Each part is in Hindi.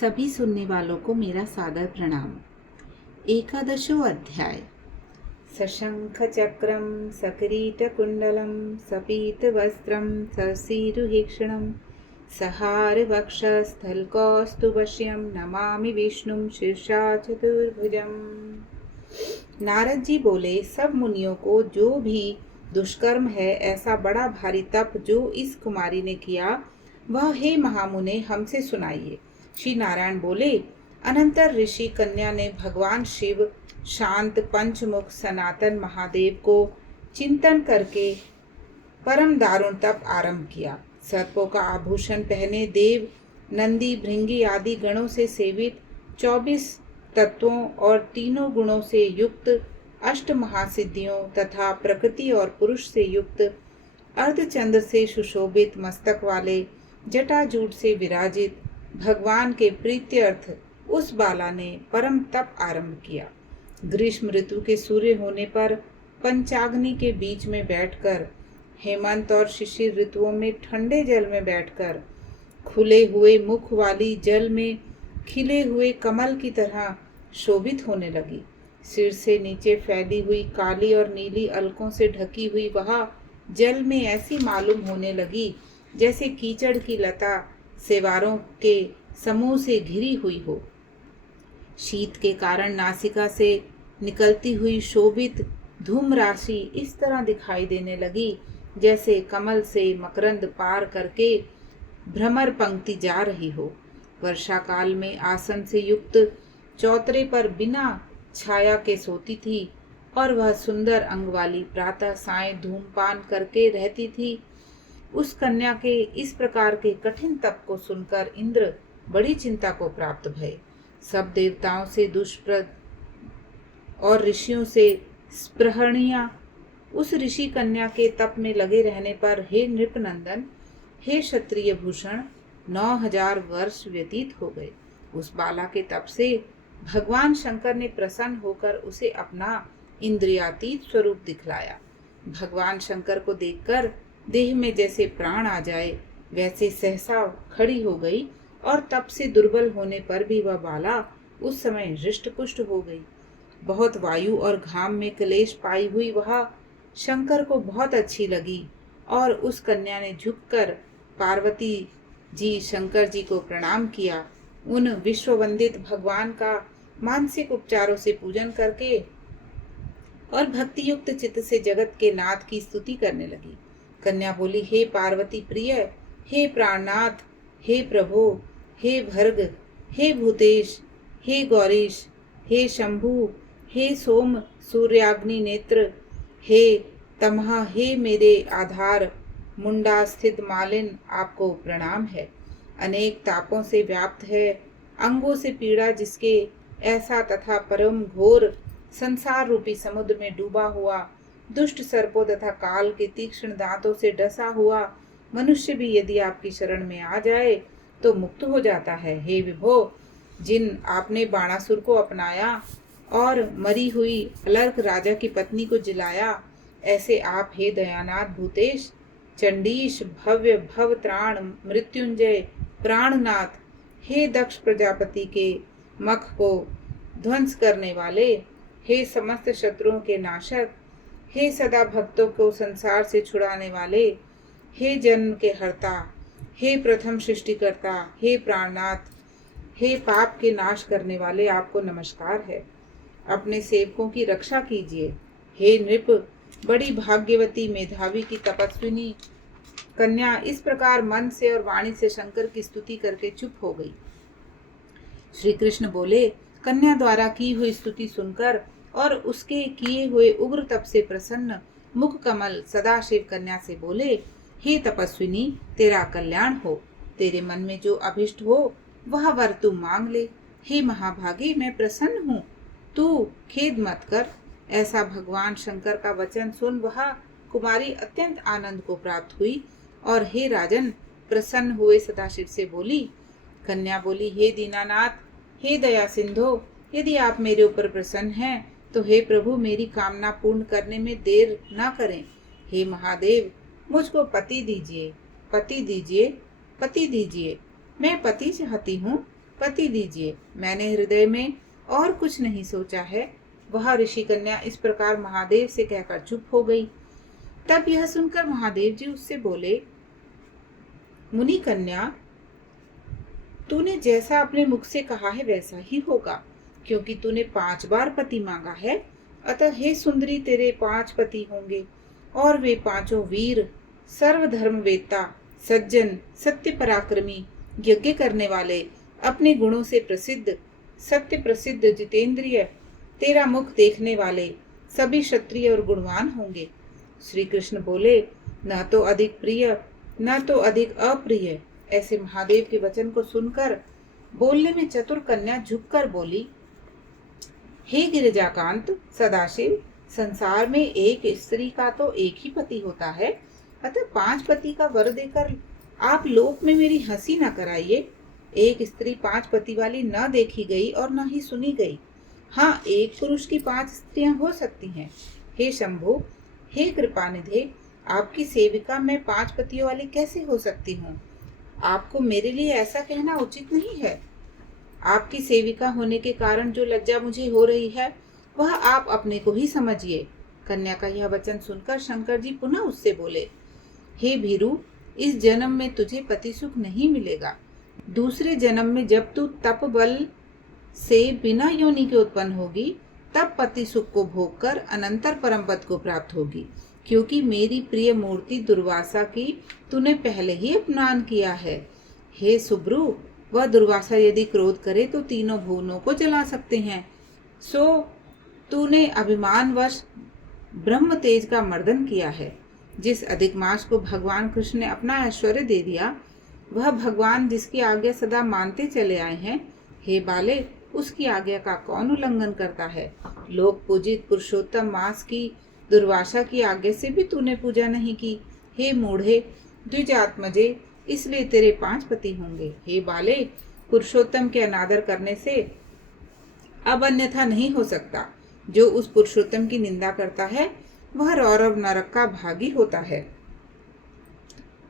सभी सुनने वालों को मेरा सादर प्रणाम। एकादशो अध्याय। सशंख चक्रम सकिरीट कुंडलम सपीत वस्त्रम ससीरुहीक्षणम सहार वक्षस्थल कौस्तुभश्यम नमामि विष्णुम शीर्षा चतुर्भुजम। नारद जी बोले, सब मुनियों को जो भी दुष्कर्म है, ऐसा बड़ा भारी तप जो इस कुमारी ने किया, वह हे महामुने हमसे सुनाइए। श्री नारायण बोले, अनंतर ऋषि कन्या ने भगवान शिव, शांत पंचमुख सनातन महादेव को चिंतन करके परम दारुण तप आरंभ किया। सर्पों का आभूषण पहने देव, नंदी, भृंगी आदि गणों से सेवित, 24 तत्वों और तीनों गुणों से युक्त, अष्ट महासिद्धियों तथा प्रकृति और पुरुष से युक्त, अर्धचंद्र से सुशोभित मस्तक वाले, जटाजूट से विराजित भगवान के प्रीत्यर्थ उस बाला ने परम तप आरंभ किया। ग्रीष्म ऋतु के सूर्य होने पर पंचाग्नि के बीच में बैठकर, हेमंत और शिशिर ऋतुओं में ठंडे जल में बैठकर, खुले हुए मुख वाली जल में खिले हुए कमल की तरह शोभित होने लगी। सिर से नीचे फैली हुई काली और नीली अलकों से ढकी हुई वह जल में ऐसी मालूम होने लगी जैसे कीचड़ की लता सेवारों के समूह से घिरी हुई हो। शीत के कारण नासिका से निकलती हुई शोभित धूम राशि इस तरह दिखाई देने लगी जैसे कमल से मकरंद पार करके भ्रमर पंक्ति जा रही हो। वर्षा काल में आसन से युक्त चौतरे पर बिना छाया के सोती थी और वह सुंदर अंग वाली प्रातः साय धूमपान करके रहती थी। उस कन्या के इस प्रकार के कठिन तप को सुनकर इंद्र बड़ी चिंता को प्राप्त भये। सब देवताओं से दुष्प्रद और ऋषियों से स्पृहणीय उस ऋषि कन्या के तप में लगे रहने पर, हे नृपनंदन, हे क्षत्रिय भूषण, 9000 वर्ष व्यतीत हो गए। उस बाला के तप से भगवान शंकर ने प्रसन्न होकर उसे अपना इंद्रियातीत स्वरूप दिखलाया। भगवान शंकर को देखकर देह में जैसे प्राण आ जाए, वैसे सहसा खड़ी हो गई और तप से दुर्बल होने पर भी वह बाला उस समय हृष्ट पुष्ट हो गई। बहुत वायु और घाम में क्लेश पाई हुई वह शंकर को बहुत अच्छी लगी और उस कन्या ने झुककर पार्वती जी शंकर जी को प्रणाम किया। उन विश्ववंदित भगवान का मानसिक उपचारों से पूजन करके और भक्ति युक्त चित्त से जगत के नाथ की स्तुति करने लगी। कन्या बोली, हे पार्वती प्रिय, हे प्राणनाथ, हे प्रभो, हे भर्ग, हे भूतेश, हे गौरीश, हे शंभु, हे सोम सूर्याग्नि नेत्र, हे तमहा, हे मेरे आधार मुंडा स्थित मालिन, आपको प्रणाम है। अनेक तापों से व्याप्त है, अंगों से पीड़ा जिसके ऐसा तथा परम घोर संसार रूपी समुद्र में डूबा हुआ, दुष्ट सर्पों तथा काल के तीक्ष्ण दांतों से डसा हुआ मनुष्य भी यदि आपकी शरण में आ जाए तो मुक्त हो जाता है। हे विभो, जिन आपने बाणासुर को अपनाया और मरी हुई अलर्क राजा की पत्नी को जिलाया, ऐसे आप हे दयानाथ भूतेश, चंडीश, भव्य भवत्राण, मृत्युंजय, प्राणनाथ, हे दक्ष प्रजापति के मख को ध्वंस करने वाले, हे समस्त शत्रुओं के नाशक, हे सदा भक्तों को संसार से छुड़ाने वाले, हे जन्म के हर्ता, हे प्रथम सृष्टिकर्ता, हे प्राणनाथ, हे पाप के नाश करने वाले, आपको नमस्कार है। अपने सेवकों की रक्षा कीजिए। हे नृप, बड़ी भाग्यवती मेधावी की तपस्विनी कन्या इस प्रकार मन से और वाणी से शंकर की स्तुति करके चुप हो गई। श्री कृष्ण बोले, कन्या द्वारा की हुई स्तुति सुनकर और उसके किए हुए उग्र तप से प्रसन्न मुख कमल सदाशिव कन्या से बोले, हे तपस्विनी, तेरा कल्याण हो। तेरे मन में जो अभिष्ट हो वह वर तू मांग ले। हे महाभागी, मैं प्रसन्न हूँ, तू खेद मत कर। ऐसा भगवान शंकर का वचन सुन वह कुमारी अत्यंत आनंद को प्राप्त हुई और हे राजन, प्रसन्न हुए सदाशिव से बोली। कन्या बोली, हे दीनानाथ, हे दया सिंधो, यदि आप मेरे ऊपर प्रसन्न हैं तो हे प्रभु, मेरी कामना पूर्ण करने में देर न करें। हे महादेव, मुझको पति दीजिए, पति दीजिए, पति दीजिए। मैं पति चाहती हूँ, पति दीजिए, मैंने हृदय में और कुछ नहीं सोचा है। वह ऋषि कन्या इस प्रकार महादेव से कहकर चुप हो गई। तब यह सुनकर महादेव जी उससे बोले, मुनि कन्या, तूने जैसा अपने मुख से कहा है वैसा ही होगा, क्योंकि तूने 5 बार पति मांगा है। अतः हे सुंदरी, तेरे 5 पति होंगे, और वे 5 वीर, सर्वधर्मवेत्ता, सज्जन, सत्य पराक्रमी, यज्ञ करने वाले, अपने गुणों से प्रसिद्ध, सत्य प्रसिद्ध, जितेंद्रिय, तेरा मुख देखने वाले, सभी क्षत्रिय और गुणवान होंगे। श्री कृष्ण बोले, न तो अधिक प्रिय न तो अधिक अप्रिय। ऐसे महादेव के वचन को सुनकर बोलने में चतुर कन्या झुककर बोली, हे गिरिजाकांत सदाशिव, संसार में एक स्त्री का तो एक ही पति होता है, अतः 5 पति का वर देकर आप लोक में मेरी हंसी न कराइए। एक स्त्री 5 पति वाली न देखी गई और न ही सुनी गई। हाँ, एक पुरुष की 5 स्त्रियां हो सकती हैं। हे शंभु, हे कृपानिधे, आपकी सेविका मैं 5 पतियों वाली कैसे हो सकती हूँ? आपको मेरे लिए ऐसा कहना उचित नहीं है। आपकी सेविका होने के कारण जो लज्जा मुझे हो रही है, वह आप अपने को ही समझिए। कन्या का यह वचन सुनकर शंकर जी पुनः उससे बोले, हे भीरु, इस जन्म में तुझे पति सुख नहीं मिलेगा। दूसरे जन्म में जब तू तप बल से बिना योनि के उत्पन्न होगी, तब पति सुख को भोग कर अनंतर परम पद को प्राप्त होगी, क्योंकि मेरी प्रिय मूर्ति दुर्वासा की तूने पहले ही अपमान किया है। हे सुब्रु, वह दुर्वासा यदि क्रोध करे तो तीनों भुवनों को जला सकते हैं। सो तूने अभिमानवश ब्रह्म तेज का मर्दन किया है। जिस अधिक मास को भगवान कृष्ण ने अपना ऐश्वर्य दे दिया, वह भगवान जिसकी आज्ञा सदा मानते चले आए हैं, हे बाले, उसकी आज्ञा का कौन उल्लंघन करता है? लोक पूजित पुरुषोत्तम मास की दुर्वासा की आज्ञा से भी तूने पूजा नहीं की। हे मूढ़े, द्विजात्मजे, इसलिए तेरे 5 पति होंगे। हे बाले, पुरुषोत्तम के अनादर करने से अब अन्यथा नहीं हो सकता। जो उस पुरुषोत्तम की निंदा करता है, वह रौरव नरक का भागी होता है।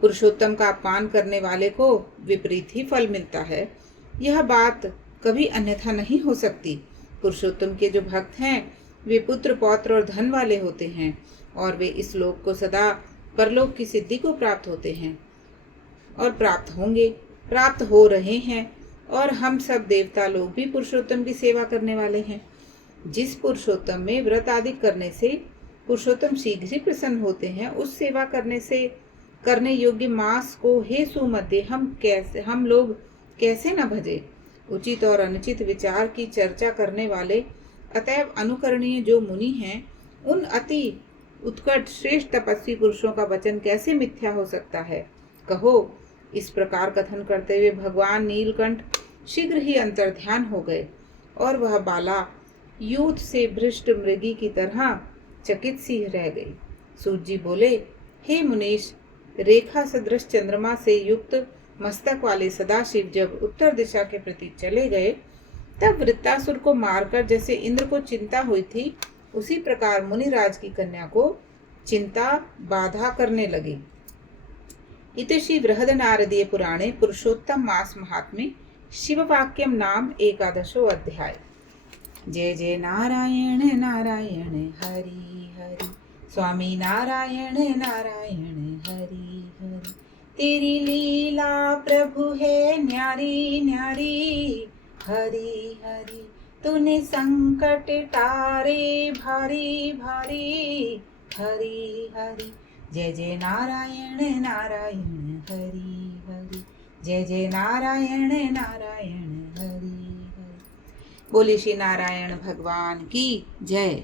पुरुषोत्तम का अपमान करने वाले को विपरीत ही फल मिलता है। यह बात कभी अन्यथा नहीं हो सकती। पुरुषोत्तम के जो भक्त हैं, वे पुत्र पौत्र और धन वाले होते हैं, और वे इस लोक को सदा परलोक की सिद्धि को प्राप्त होते हैं और प्राप्त होंगे, प्राप्त हो रहे हैं। और हम सब देवता लोग भी पुरुषोत्तम की सेवा करने वाले हैं। जिस पुरुषोत्तम में व्रत आदि करने से पुरुषोत्तम शीघ्र ही प्रसन्न होते हैं, उस सेवा करने योग्य मास को हे सुमते हम लोग कैसे न भजे। उचित और अनुचित विचार की चर्चा करने वाले अतएव अनुकरणीय जो मुनि हैं, उन अति उत्कट श्रेष्ठ तपस्वी पुरुषों का वचन कैसे मिथ्या हो सकता है? कहो। इस प्रकार कथन करते हुए भगवान नीलकंठ शीघ्र ही अंतर्ध्यान हो गए, और वह बाला यूथ से भ्रष्ट मृगी की तरह चकित सी रह गई। सूत जी बोले, हे मुनीश, रेखा सदृश चंद्रमा से युक्त मस्तक वाले सदाशिव जब उत्तर दिशा के प्रति चले गए, तब वृत्तासुर को मारकर जैसे इंद्र को चिंता हुई थी, उसी प्रकार मुनिराज की कन्या को चिंता बाधा करने लगी। इति बृहद नारदीय पुराणे पुरुषोत्तम मास महात्म्ये शिववाक्यम नाम 11 अध्याय। जय जय नारायण नारायण हरि हरि, स्वामी नारायण नारायण हरि हरि। तेरी लीला प्रभु है न्यारी न्यारी, हरि हरि। तूने संकट टारे भारी भारी, हरि हरि। जय जय नारायण नारायण हरि हरि, जय जय नारायण नारायण हरि हरि। बोले श्री नारायण भगवान की जय।